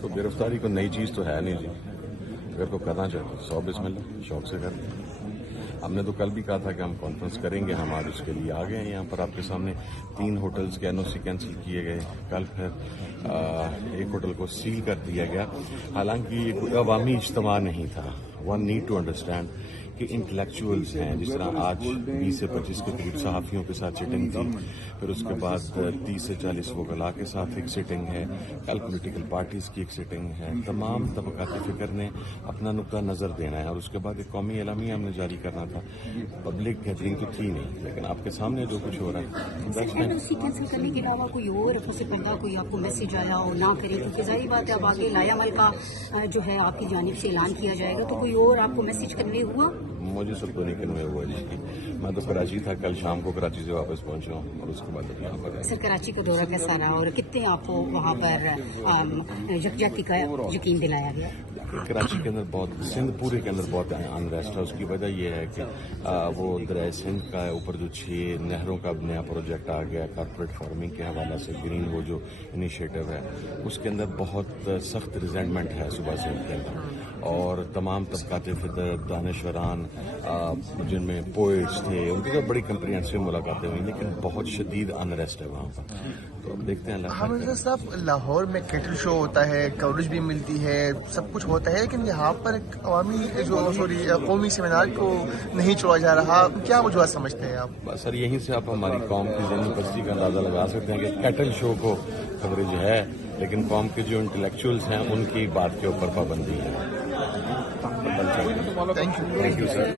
تو گرفتاری کو نئی چیز تو ہے نہیں جی. اگر کوئی کرنا چاہتے تو 100 بسم اللہ شوق سے کریں. ہم نے تو کل بھی کہا تھا کہ ہم کانفرنس کریں گے. ہم آج اس کے لیے آ گئے ہیں. یہاں پر آپ کے سامنے 3 ہوٹلز کے NOC کینسل کیے گئے. کل پھر ایک ہوٹل کو سیل کر دیا گیا. حالانکہ یہ کوئی عوامی اجتماع نہیں تھا. ون نیڈ ٹو انڈرسٹینڈ کہ انٹلیکچوئلز ہیں. جس طرح آج 20 سے 25 کے قریب صحافیوں کے ساتھ سٹنگ تھی. پھر اس کے بعد 30 سے 40 وکلاء کے ساتھ ایک سٹنگ ہے. کل پولیٹیکل پارٹیز کی ایک سٹنگ ہے. تمام طبقاتی فکر نے اپنا نقطہ نظر دینا ہے. اور اس کے بعد ایک قومی اعلامیہ ہم نے جاری کرنا تھا. پبلک گیدرنگ تو تھی نہیں, لیکن آپ کے سامنے جو کچھ ہو رہا ہے کینسل کرنے کے علاوہ کوئی اور سے پہلا کوئی آپ کو میسج آیا اور نہ کرے, کیونکہ ظاہری بات ہے اب آگے لائے عمل کا جو ہے آپ کی جانب سے اعلان کیا جائے گا, تو کوئی اور آپ کو میسج کنوے ہوا؟ مجھے سب تو نہیں کنوے ہوا جی. میں تو کراچی تھا, کل شام کو کراچی سے واپس پہنچا ہوں اور اس کے بعد یہاں پر. سر کراچی کا دورہ کیسا رہا اور کتنے آپ کو وہاں پر یکجہتی کا یقین دلایا گیا؟ کراچی کے اندر بہت, سندھ پورے کے اندر بہت انریسٹ ہے. اس کی وجہ یہ ہے کہ وہ دریائے سندھ کا اوپر جو 6 نہروں کا نیا پروجیکٹ آ گیا کارپوریٹ فارمنگ کے حوالے سے, گرین وہ جو انیشیٹو ہے اس کے اندر بہت سخت ریزنٹمنٹ ہے صوبہ سندھ کے اندر. اور تمام طبقات فطر, دانشوران جن میں پوئٹس تھے, ان کی بڑی کمپریہنسو ملاقاتیں ہوئی, لیکن بہت شدید انریسٹ ہے وہاں پر. تو اب دیکھتے ہیں. حامد صاحب, لاہور میں کیٹل شو ہوتا ہے, کوریج بھی ملتی ہے, سب کچھ ہوتا ہے, لیکن یہاں پر ایک عوامی قومی سیمینار کو نہیں چھوڑا جا رہا. کیا وجوہات سمجھتے ہیں آپ؟ سر یہیں سے آپ ہماری قوم کی ذہنی پستی کا اندازہ لگا سکتے ہیں کہ کیٹل شو کو کوریج ہے, لیکن قوم کے جو انٹلیکچوئلز ہیں ان کی بات کے اوپر پابندی ہے. Thank you sir.